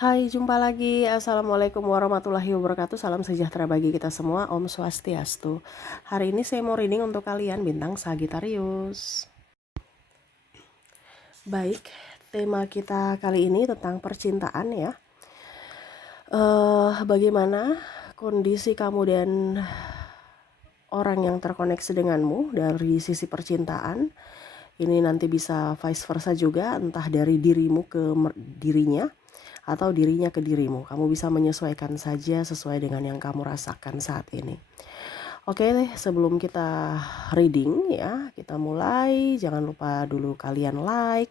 Hai, jumpa lagi. Assalamualaikum warahmatullahi wabarakatuh. Salam sejahtera bagi kita semua. Om Swastiastu. Hari ini saya mau reading untuk kalian bintang Sagittarius. Baik, tema kita kali ini tentang percintaan ya. Bagaimana kondisi kamu dan orang yang terkoneksi denganmu dari sisi percintaan? Ini nanti bisa vice versa juga, entah dari dirimu ke dirinya atau dirinya ke dirimu. Kamu bisa menyesuaikan saja sesuai dengan yang kamu rasakan saat ini. Oke deh, sebelum kita reading ya, kita mulai. Jangan lupa dulu kalian like,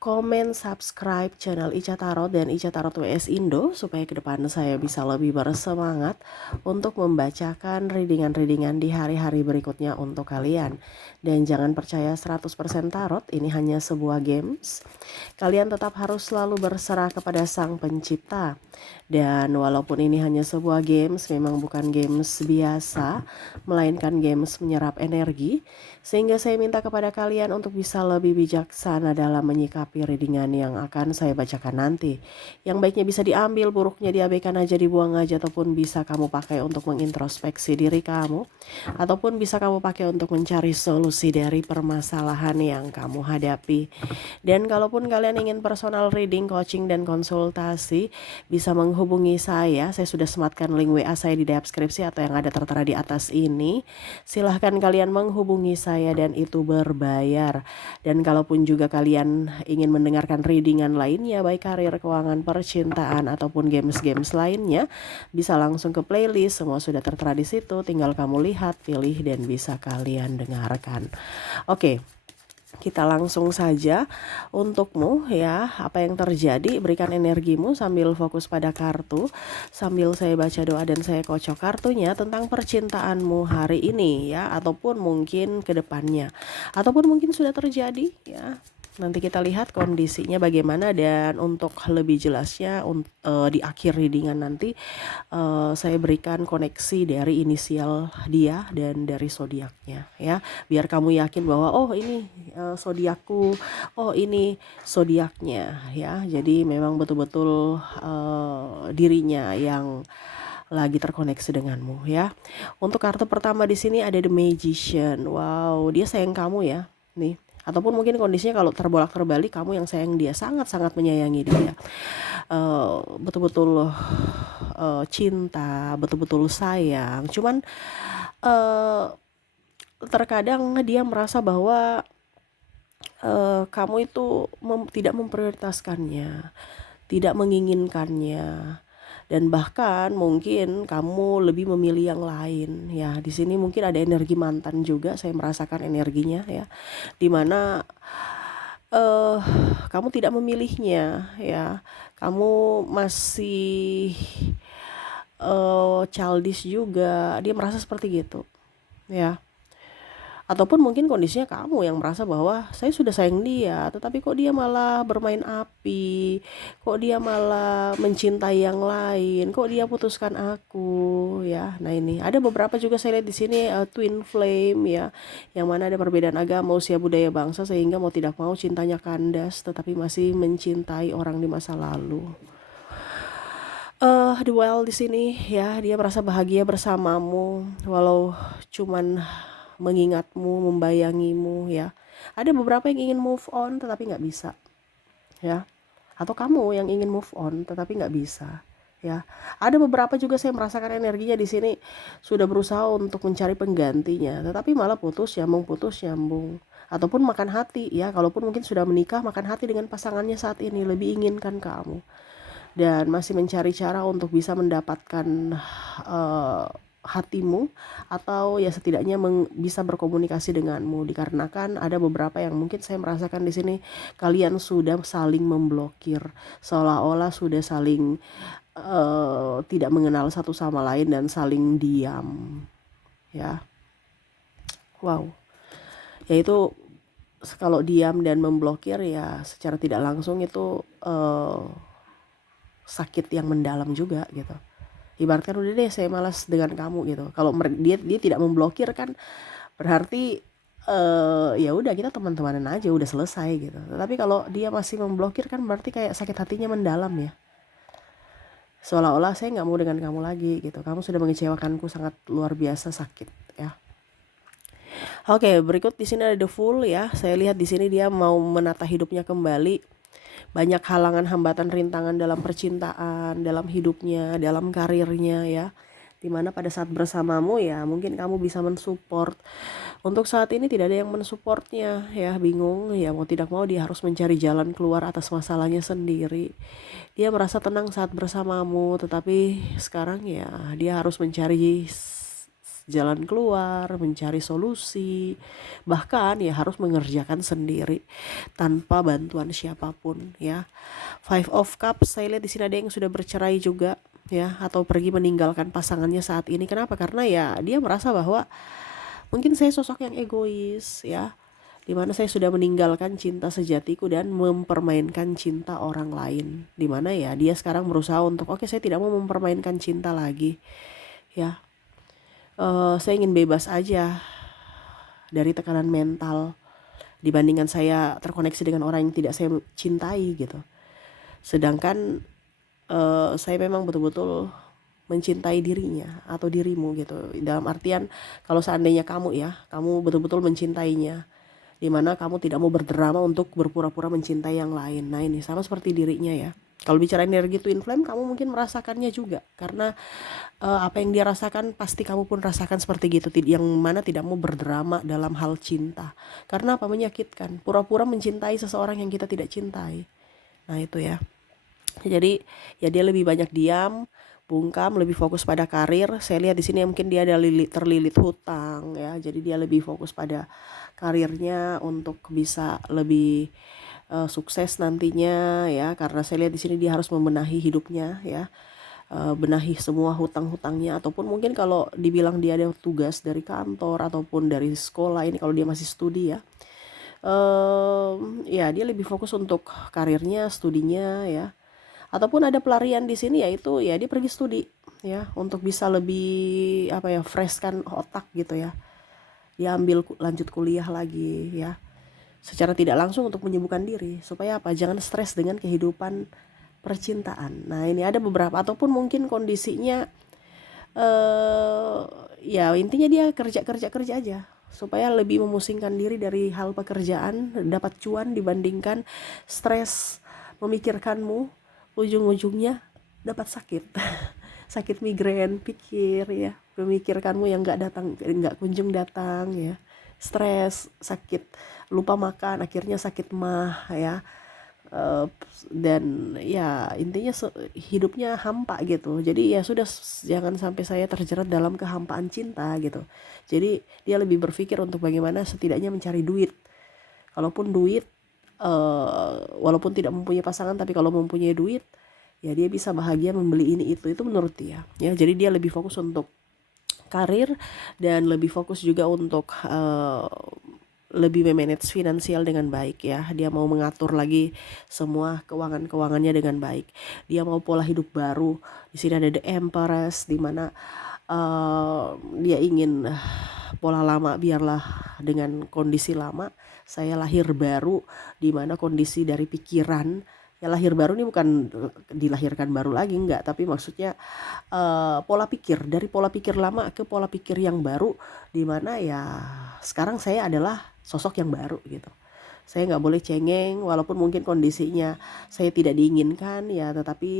komen, subscribe channel Ica Tarot dan Ica Tarot WS Indo supaya ke depan saya bisa lebih bersemangat untuk membacakan readingan-readingan di hari-hari berikutnya untuk kalian. Dan jangan percaya 100% tarot, ini hanya sebuah games. Kalian tetap harus selalu berserah kepada Sang Pencipta. Dan walaupun ini hanya sebuah games, memang bukan games biasa, melainkan games menyerap energi. Sehingga saya minta kepada kalian untuk bisa lebih bijaksana dalam menyikapi readingan yang akan saya bacakan nanti. Yang baiknya bisa diambil, buruknya diabaikan aja, dibuang aja, ataupun bisa kamu pakai untuk mengintrospeksi diri kamu, ataupun bisa kamu pakai untuk mencari solusi dari permasalahan yang kamu hadapi. Dan kalaupun kalian ingin personal reading, coaching, dan konsultasi, bisa menghubungi saya. Saya sudah sematkan link WA saya di deskripsi atau yang ada tertera di atas ini. Silahkan kalian menghubungi saya dan itu berbayar. Dan kalaupun juga kalian ingin mendengarkan readingan lainnya, baik karir, keuangan, percintaan, ataupun games-games lainnya, bisa langsung ke playlist. Semua sudah tertera di situ. Tinggal kamu lihat, pilih, dan bisa kalian dengarkan. Oke. Kita langsung saja untukmu ya, apa yang terjadi, berikan energimu sambil fokus pada kartu, sambil saya baca doa dan saya kocok kartunya tentang percintaanmu hari ini ya, ataupun mungkin ke depannya, ataupun mungkin sudah terjadi ya. Nanti kita lihat kondisinya bagaimana, dan untuk lebih jelasnya di akhir readingan nanti saya berikan koneksi dari inisial dia dan dari zodiaknya ya, biar kamu yakin bahwa oh ini zodiakku, oh ini zodiaknya ya. Jadi memang betul-betul dirinya yang lagi terkoneksi denganmu ya. Untuk kartu pertama di sini ada The Magician. Wow, dia sayang kamu ya nih. Ataupun mungkin kondisinya kalau terbolak-terbalik, kamu yang sayang dia, sangat-sangat menyayangi dia. Betul-betul cinta, betul-betul sayang. Cuman terkadang dia merasa bahwa kamu itu tidak memprioritaskannya, tidak menginginkannya, dan bahkan mungkin kamu lebih memilih yang lain ya. Di sini mungkin ada energi mantan juga, saya merasakan energinya ya, dimana kamu tidak memilihnya ya, kamu masih childish juga, dia merasa seperti gitu ya. Ataupun mungkin kondisinya kamu yang merasa bahwa saya sudah sayang dia, tetapi kok dia malah bermain api, kok dia malah mencintai yang lain, kok dia putuskan aku ya. Nah ini ada beberapa juga saya lihat di sini twin flame ya, yang mana ada perbedaan agama, usia, budaya, bangsa, sehingga mau tidak mau cintanya kandas, tetapi masih mencintai orang di masa lalu. Duel di sini ya, dia merasa bahagia bersamamu walau cuman mengingatmu, membayangimu ya. Ada beberapa yang ingin move on tetapi nggak bisa ya. Atau kamu yang ingin move on tetapi nggak bisa ya. Ada beberapa juga saya merasakan energinya di sini, sudah berusaha untuk mencari penggantinya tetapi malah putus nyambung. Ataupun makan hati ya, kalaupun mungkin sudah menikah, makan hati dengan pasangannya saat ini, lebih inginkan kamu dan masih mencari cara untuk bisa mendapatkan hatimu, atau ya setidaknya bisa berkomunikasi denganmu, dikarenakan ada beberapa yang mungkin saya merasakan di sini kalian sudah saling memblokir, seolah-olah sudah saling tidak mengenal satu sama lain dan saling diam ya. Wow, yaitu kalau diam dan memblokir ya secara tidak langsung itu sakit yang mendalam juga gitu. Ibaratkan udah deh saya malas dengan kamu gitu. Kalau dia tidak memblokir kan berarti ya udah kita teman-temanan aja, udah selesai gitu. Tapi kalau dia masih memblokir kan berarti kayak sakit hatinya mendalam ya. Seolah-olah saya nggak mau dengan kamu lagi gitu. Kamu sudah mengecewakanku sangat luar biasa, sakit ya. Oke, berikut di sini ada The Fool ya. Saya lihat di sini dia mau menata hidupnya kembali. Banyak halangan, hambatan, rintangan dalam percintaan, dalam hidupnya, dalam karirnya ya. Dimana pada saat bersamamu ya mungkin kamu bisa mensupport. Untuk saat ini tidak ada yang mensupportnya ya, bingung ya, mau tidak mau dia harus mencari jalan keluar atas masalahnya sendiri. Dia merasa tenang saat bersamamu, tetapi sekarang ya dia harus mencari jalan keluar, mencari solusi, bahkan ya harus mengerjakan sendiri tanpa bantuan siapapun ya. Five of Cups, saya lihat di sini ada yang sudah bercerai juga ya, atau pergi meninggalkan pasangannya saat ini. Kenapa? Karena ya dia merasa bahwa mungkin saya sosok yang egois ya, dimana saya sudah meninggalkan cinta sejatiku dan mempermainkan cinta orang lain. Dimana ya dia sekarang berusaha untuk oke, saya tidak mau mempermainkan cinta lagi ya. Saya ingin bebas aja dari tekanan mental dibandingkan saya terkoneksi dengan orang yang tidak saya cintai gitu. Sedangkan saya memang betul-betul mencintai dirinya atau dirimu gitu. Dalam artian kalau seandainya kamu ya, kamu betul-betul mencintainya, dimana kamu tidak mau berdrama untuk berpura-pura mencintai yang lain. Nah ini sama seperti dirinya ya. Kalau bicara energi twin flame, kamu mungkin merasakannya juga karena apa yang dia rasakan pasti kamu pun rasakan seperti gitu, yang mana tidak mau berdrama dalam hal cinta. Karena apa? Menyakitkan, pura-pura mencintai seseorang yang kita tidak cintai. Nah itu ya. Jadi ya dia lebih banyak diam, bungkam, lebih fokus pada karir. Saya lihat di sini mungkin dia ada terlilit hutang ya. Jadi dia lebih fokus pada karirnya untuk bisa lebih sukses nantinya ya. Karena saya lihat di sini dia harus membenahi hidupnya ya. Benahi semua hutang-hutangnya, ataupun mungkin kalau dibilang dia ada tugas dari kantor ataupun dari sekolah, ini kalau dia masih studi ya. Ya dia lebih fokus untuk karirnya, studinya ya. Ataupun ada pelarian di sini, yaitu ya dia pergi studi ya untuk bisa lebih apa ya, fresh kan otak gitu ya. Dia ambil lanjut kuliah lagi ya. Secara tidak langsung untuk menyibukkan diri supaya apa? Jangan stres dengan kehidupan percintaan. Nah, ini ada beberapa, ataupun mungkin kondisinya ya intinya dia kerja aja supaya lebih memusingkan diri dari hal pekerjaan, dapat cuan dibandingkan stres memikirkanmu, ujung-ujungnya dapat sakit. Sakit migrain, pikir ya, memikirkanmu yang nggak kunjung datang ya, stres, sakit, lupa makan, akhirnya sakit mah ya. Dan ya intinya hidupnya hampa gitu. Jadi ya sudah, jangan sampai saya terjerat dalam kehampaan cinta gitu. Jadi dia lebih berpikir untuk bagaimana setidaknya mencari duit. Kalaupun duit, walaupun tidak mempunyai pasangan, tapi kalau mempunyai duit ya dia bisa bahagia membeli ini itu menurut dia ya. Jadi dia lebih fokus untuk karir dan lebih fokus juga untuk lebih memanage finansial dengan baik ya. Dia mau mengatur lagi semua keuangannya dengan baik. Dia mau pola hidup baru. Di sini ada The Empress, di mana dia ingin pola lama biarlah dengan kondisi lama. Saya lahir baru, di mana kondisi dari pikiran ya, lahir baru ini bukan dilahirkan baru lagi, enggak, tapi maksudnya pola pikir, dari pola pikir lama ke pola pikir yang baru, di mana ya sekarang saya adalah sosok yang baru gitu. Saya nggak boleh cengeng, walaupun mungkin kondisinya saya tidak diinginkan ya, tetapi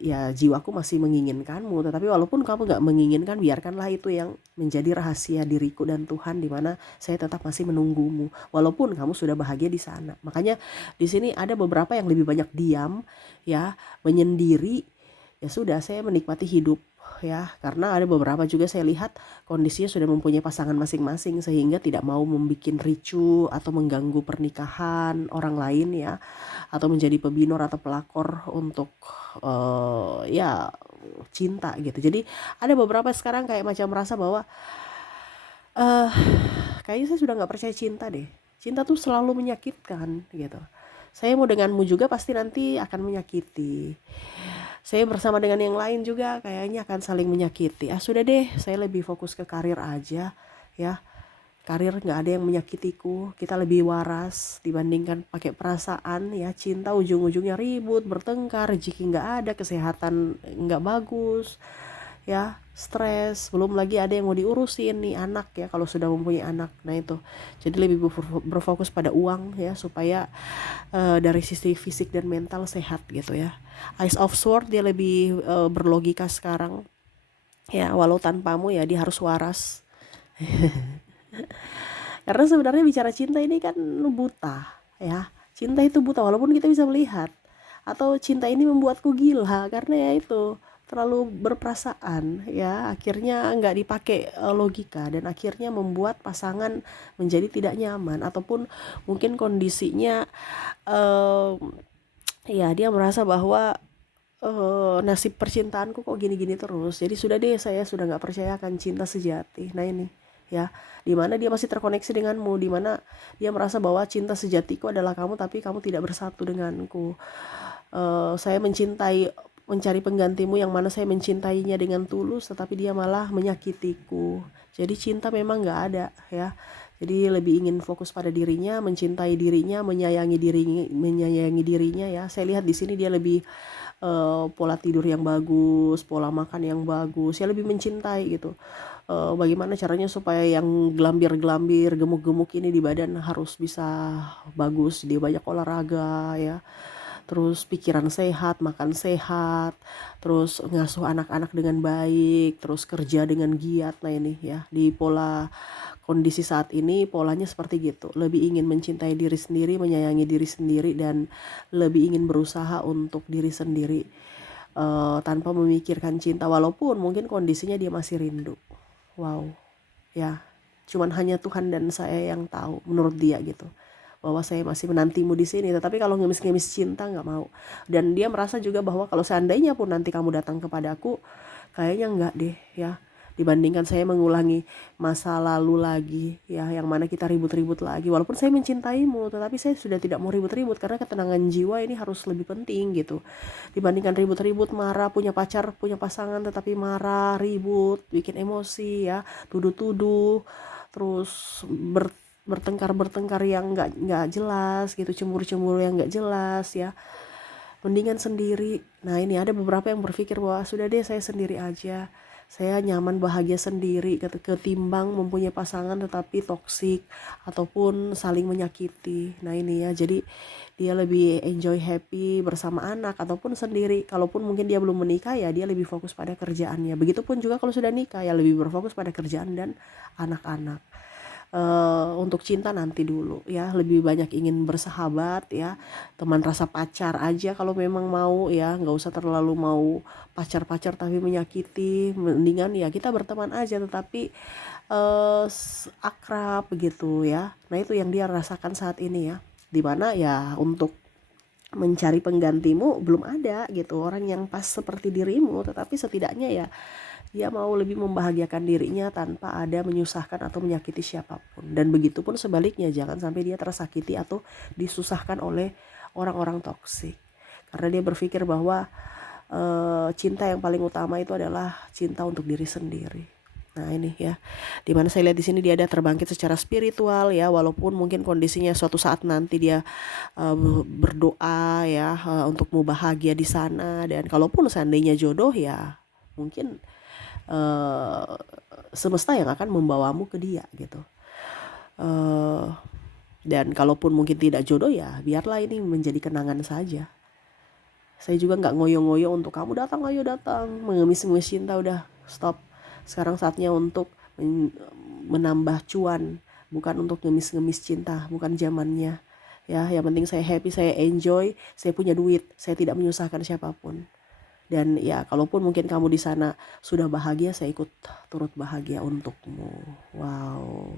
ya jiwaku masih menginginkanmu. Tetapi walaupun kamu nggak menginginkan, biarkanlah itu yang menjadi rahasia diriku dan Tuhan, di mana saya tetap masih menunggumu walaupun kamu sudah bahagia di sana. Makanya di sini ada beberapa yang lebih banyak diam ya, menyendiri. Ya sudah, saya menikmati hidup ya, karena ada beberapa juga saya lihat kondisinya sudah mempunyai pasangan masing-masing, sehingga tidak mau membuat ricu atau mengganggu pernikahan orang lain ya, atau menjadi pebinor atau pelakor untuk ya cinta gitu. Jadi ada beberapa sekarang kayak macam merasa bahwa kayaknya saya sudah nggak percaya cinta deh. Cinta tuh selalu menyakitkan gitu. Saya mau denganmu juga pasti nanti akan menyakiti. Saya bersama dengan yang lain juga kayaknya akan saling menyakiti. Sudah deh, saya lebih fokus ke karir aja ya. karir nggak ada yang menyakitiku, kita lebih waras dibandingkan pakai perasaan ya. Cinta ujung-ujungnya ribut, bertengkar, rezeki nggak ada, kesehatan nggak bagus ya, stres, belum lagi ada yang mau diurusin nih anak ya kalau sudah mempunyai anak. Nah itu, jadi lebih berfokus pada uang ya, supaya dari sisi fisik dan mental sehat gitu ya. Ace of Sword dia lebih berlogika sekarang ya, walau tanpamu ya dia harus waras. Karena sebenarnya bicara cinta ini kan buta ya. Cinta itu buta walaupun kita bisa melihat. Atau cinta ini membuatku gila karena ya itu terlalu berperasaan ya, akhirnya nggak dipakai logika, dan akhirnya membuat pasangan menjadi tidak nyaman, ataupun mungkin kondisinya eh, ya dia merasa bahwa nasib percintaanku kok gini-gini terus, jadi sudah deh, saya sudah nggak percaya akan cinta sejati. Nah ini ya, dimana dia masih terkoneksi denganmu, dimana dia merasa bahwa cinta sejatiku adalah kamu, tapi kamu tidak bersatu denganku. Saya mencari penggantimu yang mana saya mencintainya dengan tulus, tetapi dia malah menyakitiku. Jadi cinta memang nggak ada ya. Jadi lebih ingin fokus pada dirinya, mencintai dirinya, menyayangi dirinya ya. Saya lihat di sini dia lebih pola tidur yang bagus, pola makan yang bagus, ya lebih mencintai gitu. Bagaimana caranya supaya yang gelambir-gelambir, gemuk-gemuk ini di badan harus bisa bagus, dia banyak olahraga ya. Terus pikiran sehat, makan sehat, terus ngasuh anak-anak dengan baik, terus kerja dengan giat. Nah ini ya, di pola kondisi saat ini polanya seperti gitu, lebih ingin mencintai diri sendiri, menyayangi diri sendiri, dan lebih ingin berusaha untuk diri sendiri tanpa memikirkan cinta, walaupun mungkin kondisinya dia masih rindu. Wow ya, cuman hanya Tuhan dan saya yang tahu menurut dia gitu, bahwa saya masih menantimu di sini. Tetapi kalau ngemis-ngemis cinta nggak mau. Dan dia merasa juga bahwa kalau seandainya pun nanti kamu datang kepadaku, kayaknya nggak deh ya, dibandingkan saya mengulangi masa lalu lagi ya, yang mana kita ribut-ribut lagi. Walaupun saya mencintaimu, tetapi saya sudah tidak mau ribut-ribut, karena ketenangan jiwa ini harus lebih penting gitu, dibandingkan ribut-ribut, marah, punya pacar, punya pasangan tetapi marah, ribut, bikin emosi ya, tuduh-tuduh, terus bertengkar yang nggak jelas gitu, cemburu-cemburu yang nggak jelas ya. Mendingan sendiri. Nah ini ada beberapa yang berpikir bahwa sudah deh, saya sendiri aja, saya nyaman bahagia sendiri, ketimbang mempunyai pasangan tetapi toksik ataupun saling menyakiti. Nah ini ya, jadi dia lebih enjoy happy bersama anak ataupun sendiri. Kalaupun mungkin dia belum menikah ya, dia lebih fokus pada kerjaannya. Begitupun juga kalau sudah nikah ya, lebih berfokus pada kerjaan dan anak-anak. Untuk cinta nanti dulu ya, lebih banyak ingin bersahabat ya, teman rasa pacar aja kalau memang mau ya, nggak usah terlalu mau pacar-pacar tapi menyakiti, mendingan ya kita berteman aja tetapi akrab begitu ya. Nah itu yang dia rasakan saat ini ya, dimana ya untuk mencari penggantimu belum ada gitu, orang yang pas seperti dirimu, tetapi setidaknya ya dia mau lebih membahagiakan dirinya tanpa ada menyusahkan atau menyakiti siapapun. Dan begitu pun sebaliknya, jangan sampai dia tersakiti atau disusahkan oleh orang-orang toksik. Karena dia berpikir bahwa cinta yang paling utama itu adalah cinta untuk diri sendiri. Nah ini ya, dimana saya lihat di sini dia ada terbangkit secara spiritual ya, walaupun mungkin kondisinya suatu saat nanti dia berdoa ya untuk mau bahagia di sana. Dan kalaupun seandainya jodoh ya, mungkin uh, semesta yang akan membawamu ke dia gitu. Uh, dan kalaupun mungkin tidak jodoh ya, biarlah ini menjadi kenangan saja. Saya juga nggak ngoyo-ngoyo untuk kamu datang, ayo datang, mengemis-ngemis cinta, udah stop. Sekarang saatnya untuk menambah cuan, bukan untuk ngemis-ngemis cinta, bukan zamannya. Ya, yang penting saya happy, saya enjoy, saya punya duit, saya tidak menyusahkan siapapun. Dan ya kalaupun mungkin kamu di sana sudah bahagia, saya ikut turut bahagia untukmu. Wow.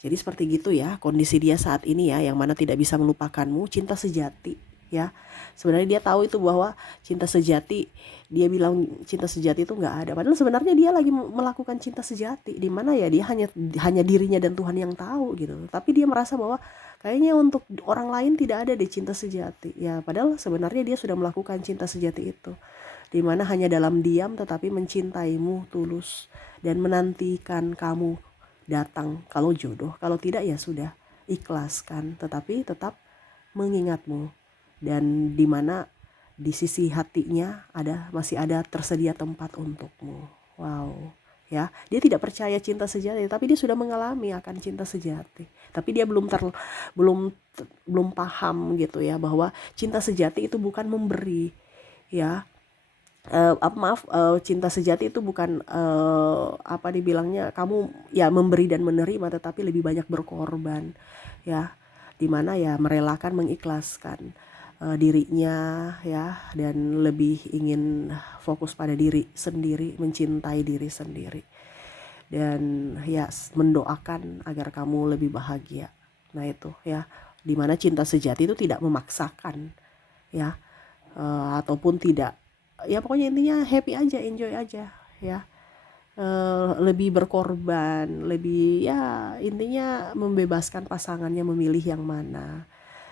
Jadi seperti gitu ya kondisi dia saat ini ya, yang mana tidak bisa melupakanmu, cinta sejati ya. Sebenarnya dia tahu itu bahwa cinta sejati, dia bilang cinta sejati itu nggak ada. Padahal sebenarnya dia lagi melakukan cinta sejati, di mana ya dia hanya dirinya dan Tuhan yang tahu gitu. Tapi dia merasa bahwa kayaknya untuk orang lain tidak ada deh cinta sejati. Ya padahal sebenarnya dia sudah melakukan cinta sejati itu, di mana hanya dalam diam tetapi mencintaimu tulus dan menantikan kamu datang kalau jodoh. Kalau tidak ya sudah, ikhlaskan, tetapi tetap mengingatmu, dan di mana di sisi hatinya masih ada tersedia tempat untukmu. Wow, ya, dia tidak percaya cinta sejati, tapi dia sudah mengalami akan cinta sejati. Tapi dia belum paham gitu ya, bahwa cinta sejati itu bukan memberi, ya. Cinta sejati itu bukan apa dibilangnya, kamu ya memberi dan menerima, tetapi lebih banyak berkorban, ya, dimana ya merelakan, mengikhlaskan dirinya, ya, dan lebih ingin fokus pada diri sendiri, mencintai diri sendiri, dan ya mendoakan agar kamu lebih bahagia. Nah itu ya, dimana cinta sejati itu tidak memaksakan, ya, ataupun tidak, ya pokoknya intinya happy aja, enjoy aja, ya. Lebih berkorban, lebih, ya intinya membebaskan pasangannya memilih yang mana,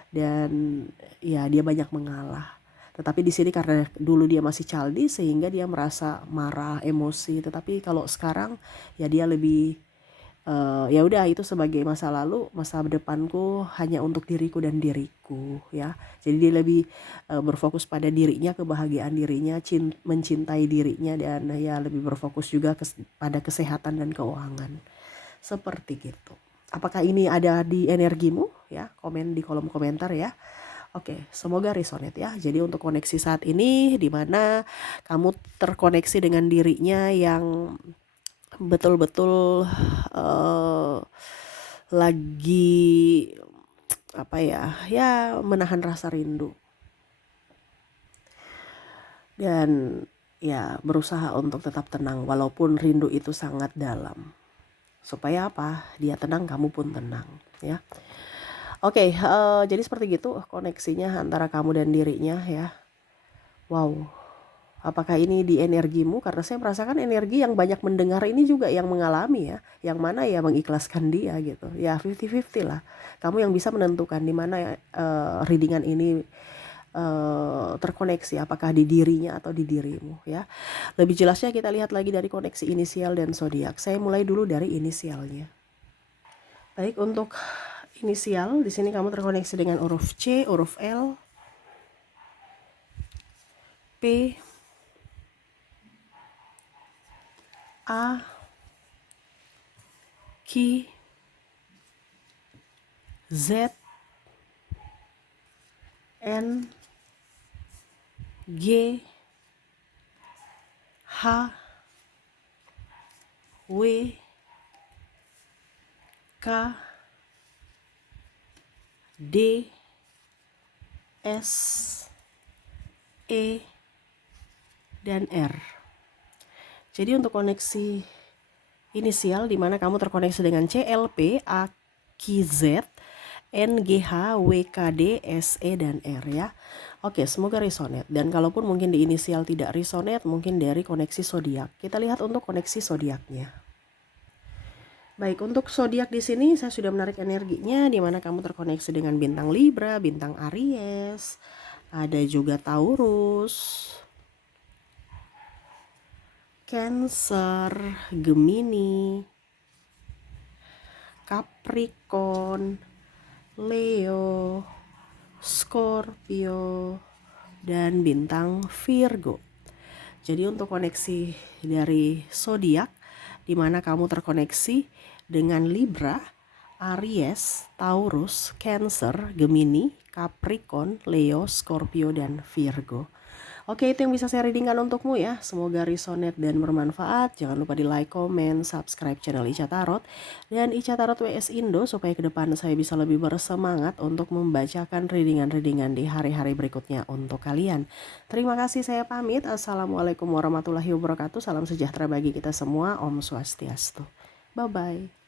dan ya dia banyak mengalah. Tetapi di sini karena dulu dia masih childish sehingga dia merasa marah, emosi. Tetapi kalau sekarang ya dia lebih ya udah, itu sebagai masa lalu, masa depanku hanya untuk diriku dan diriku, ya. Jadi dia lebih berfokus pada dirinya, kebahagiaan dirinya, mencintai dirinya, dan ya lebih berfokus juga pada kesehatan dan keuangan. Seperti gitu. Apakah ini ada di energimu? Ya, komen di kolom komentar ya. Oke, semoga resonate ya. Jadi untuk koneksi saat ini, di mana kamu terkoneksi dengan dirinya yang betul-betul lagi apa ya menahan rasa rindu, dan ya berusaha untuk tetap tenang walaupun rindu itu sangat dalam, supaya apa, dia tenang, kamu pun tenang, ya. Oke, jadi seperti gitu koneksinya antara kamu dan dirinya, ya. Wow, apakah ini di energimu? Karena saya merasakan energi yang banyak mendengar ini juga yang mengalami, ya. Yang mana ya mengikhlaskan dia gitu. Ya 50-50 lah. Kamu yang bisa menentukan di mana readingan ini terkoneksi, apakah di dirinya atau di dirimu, ya. Lebih jelasnya kita lihat lagi dari koneksi inisial dan zodiak. Saya mulai dulu dari inisialnya. Baik, untuk inisial di sini kamu terkoneksi dengan huruf C, huruf L, P, A, Q, Z, N, G, H, W, K, D, S, E, dan R. Jadi untuk koneksi inisial di mana kamu terkoneksi dengan CLP, AQZ, NGH, WKD, SE, dan R, ya. Oke, semoga resonate. Dan kalaupun mungkin di inisial tidak resonate, mungkin dari koneksi zodiak. Kita lihat untuk koneksi zodiaknya. Baik, untuk zodiak di sini saya sudah menarik energinya, di mana kamu terkoneksi dengan bintang Libra, bintang Aries, ada juga Taurus, Cancer, Gemini, Capricorn, Leo, Scorpio, dan bintang Virgo. Jadi untuk koneksi dari zodiak, di mana kamu terkoneksi dengan Libra, Aries, Taurus, Cancer, Gemini, Capricorn, Leo, Scorpio, dan Virgo. Oke, itu yang bisa saya readingkan untukmu ya. Semoga resonate dan bermanfaat. Jangan lupa di like, comment, subscribe channel Ica Tarot dan Ica Tarot WS Indo, supaya ke depan saya bisa lebih bersemangat untuk membacakan readingan-readingan di hari-hari berikutnya untuk kalian. Terima kasih, saya pamit. Assalamualaikum warahmatullahi wabarakatuh. Salam sejahtera bagi kita semua. Om Swastiastu. Bye-bye.